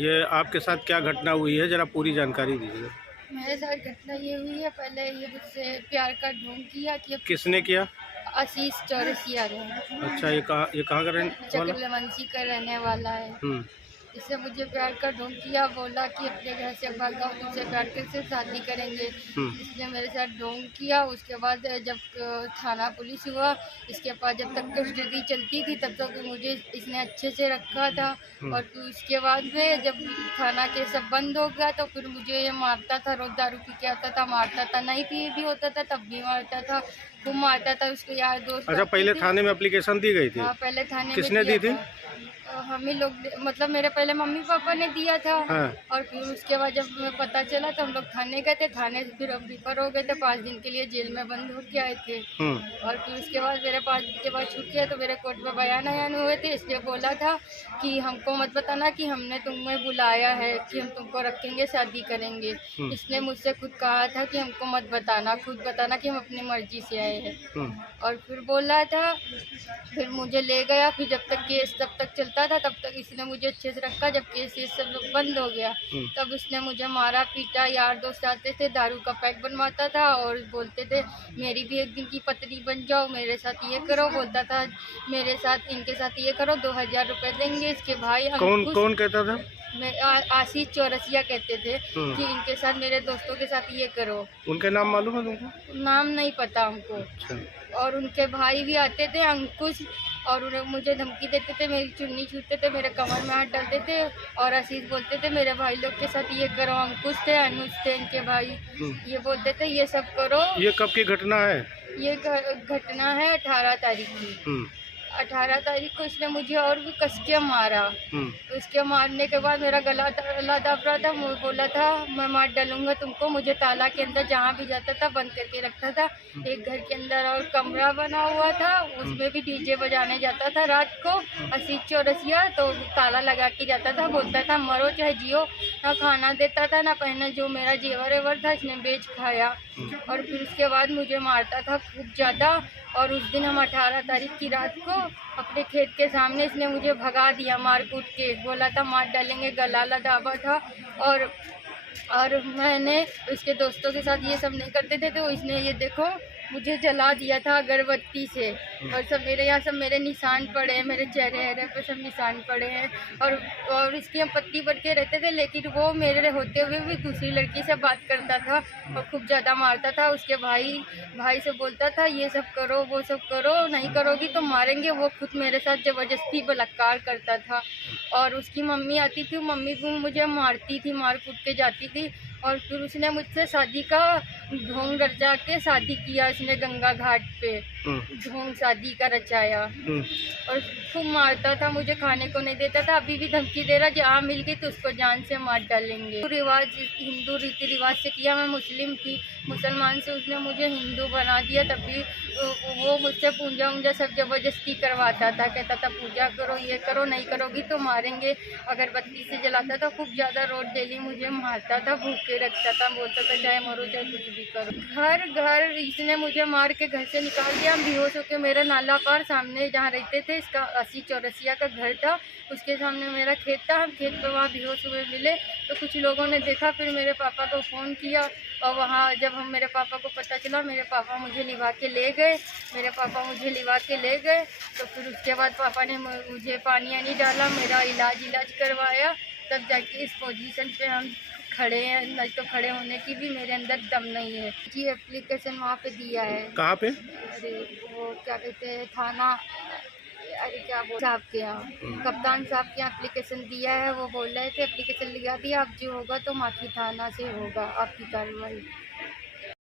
ये आपके साथ क्या घटना हुई है, जरा पूरी जानकारी दीजिए। मेरे साथ घटना ये हुई है, पहले ये मुझसे प्यार का ढोंग किया कि किसने किया? आशीष चौरसिया है। अच्छा, ये कहाँ का रहने वाला? चकलवंशी का रहने वाला है। हम्म। इसने मुझे प्यार का ढोंग किया, बोला कि अपने घर से भाग जाओ, तुमसे प्यार से शादी करेंगे। हम्म। इसने मेरे साथ ढोंग किया। उसके बाद जब थाना पुलिस हुआ, इसके बाद जब तक कस्टडी चलती थी तब तक मुझे इसने अच्छे से रखा था। और फिर उसके बाद में जब थाना के सब बंद हो गया तो फिर मुझे ये मारता था, रोज दारू पी के आता था, मारता था, नहीं पी भी होता था तब भी मारता था, खूब मारता था। उसके यार दोस्त अच्छा, पहले थाने में एप्लीकेशन दी गई थी? हाँ, पहले थाने में किसने दी थी? हम ही लोग, मतलब मेरे पहले मम्मी पापा ने दिया था। हाँ। और फिर उसके बाद जब पता चला तो हम लोग थाने गए थे। थाने से फिर हम रिफर हो गए थे, 5 दिन के लिए जेल में बंद हो के आए थे। और फिर उसके बाद मेरे 5 दिन के बाद छूट गया तो मेरे कोर्ट में बयान आयान हुए थे। इसलिए बोला था कि हमको मत बताना कि हमने तुम्हें बुलाया है, कि हम तुमको रखेंगे, शादी करेंगे। इसने मुझसे खुद कहा था कि हमको मत बताना, खुद बताना कि हम अपनी मर्जी से आए हैं। और फिर बोला था, फिर मुझे ले गया। फिर जब तक केस तब तक चलता था तब तक इसने मुझे अच्छे से रखा। जब केस ये सब लोग बंद हो गया तब इसने मुझे मारा पीटा। यार दोस्त आते थे, दारू का पैक बनवाता था और बोलते थे मेरी भी एक दिन की पत्नी बन जाओ, मेरे साथ ये करो। बोलता था मेरे साथ, इनके साथ ये करो, 2000 रुपये देंगे। इसके भाई कौन कहता था? आशीष चौरसिया कहते थे कि इनके साथ, मेरे दोस्तों के साथ ये करो। उनके नाम मालूम है तुमको? नाम नहीं पता हमको। अच्छा। और उनके भाई भी आते थे, अंकुश, और उन्हें मुझे धमकी देते थे, मेरी चुन्नी छूटते थे, मेरे कमर में हाथ डालते थे और आशीष बोलते थे मेरे भाई लोग के साथ ये करो। अंकुश थे, अनुज थे इनके भाई, ये बोलते थे ये सब करो। ये कब की घटना है? ये घटना है 18 तारीख की। 18 तारीख को इसने मुझे और भी कस के मारा। उसके मारने के बाद मेरा गला दब रहा था। मुझे बोला था मैं मार डालूंगा तुमको। मुझे ताला के अंदर जहाँ भी जाता था बंद करके रखता था। एक घर के अंदर और कमरा बना हुआ था, उसमें भी डीजे बजाने जाता था रात को। आशीष चौरसिया तो ताला लगा के जाता था, बोलता था मरो चाहे जियो। ना खाना देता था ना पहने, जो मेरा जेवर वेवर था इसने बेच खाया। और फिर उसके बाद मुझे मारता था खूब ज़्यादा। और उस दिन हम 18 तारीख की रात को अपने खेत के सामने इसने मुझे भगा दिया मार कूट के। बोला था मार डालेंगे, गला लदावा था। और मैंने उसके दोस्तों के साथ ये सब नहीं करते थे तो इसने ये देखो मुझे जला दिया था अगरबत्ती से। और सब मेरे यहाँ सब मेरे निशान पड़े हैं, मेरे चेहरे पे सब निशान पड़े हैं। और इसकी हम पत्ती बन के रहते थे, लेकिन वो मेरे होते हुए भी दूसरी लड़की से बात करता था और खूब ज़्यादा मारता था। उसके भाई से बोलता था ये सब करो, वो सब करो, नहीं करोगी तो मारेंगे। वो खुद मेरे साथ ज़बरदस्ती बलात्कार करता था। और उसकी मम्मी आती थी, मम्मी भी मुझे मारती थी, मार कूट के जाती थी। और फिर उसने मुझसे शादी का ढोंग रचा के शादी किया। इसने गंगा घाट पे ढोंग शादी का रचाया। और खूब मारता था, मुझे खाने को नहीं देता था। अभी भी धमकी दे रहा, जहाँ मिल गई तो उसको जान से मार डालेंगे। हिंदू रीति रिवाज से किया। मैं मुस्लिम थी, मुसलमान से उसने मुझे हिंदू बना दिया। तब भी वो मुझसे पूजा उंजा सब जबरदस्ती करवाता था, कहता था पूजा करो, ये करो, नहीं करोगी तो मारेंगे। अगरबत्ती से जलाता था, खूब ज़्यादा रोज डेली मुझे मारता था, भूखे रखता था, बोलता था चाहे मरो चाहे कुछ भी करो। घर इसने मुझे मार के घर से निकाल दिया। हम बेहोश होकर मेरा नाला पार सामने जहाँ रहते थे, इसका आशीष चौरसिया का घर था, उसके सामने मेरा खेत था। हम खेत पर वहाँ बेहोश हुए मिले तो कुछ लोगों ने देखा, फिर मेरे पापा को फ़ोन किया। और वहाँ जब मेरे पापा को पता चला, मेरे पापा मुझे लिवा के ले गए। तो फिर उसके बाद पापा ने मुझे पानी आनी डाला, मेरा इलाज करवाया, तब जाके इस पोजीशन पे हम खड़े हैं। नहीं तो खड़े होने की भी मेरे अंदर दम नहीं है जी। एप्लीकेशन वहाँ पे दिया है। कहाँ पे? अरे वो क्या कहते हैं, थाना, अरे क्या बोल साहब के यहाँ, कप्तान साहब के यहाँ एप्लीकेशन दिया है। वो बोल रहे थे एप्लीकेशन लिखा दिया, अब जो होगा तो माखी थाना से होगा आपकी कार्रवाई।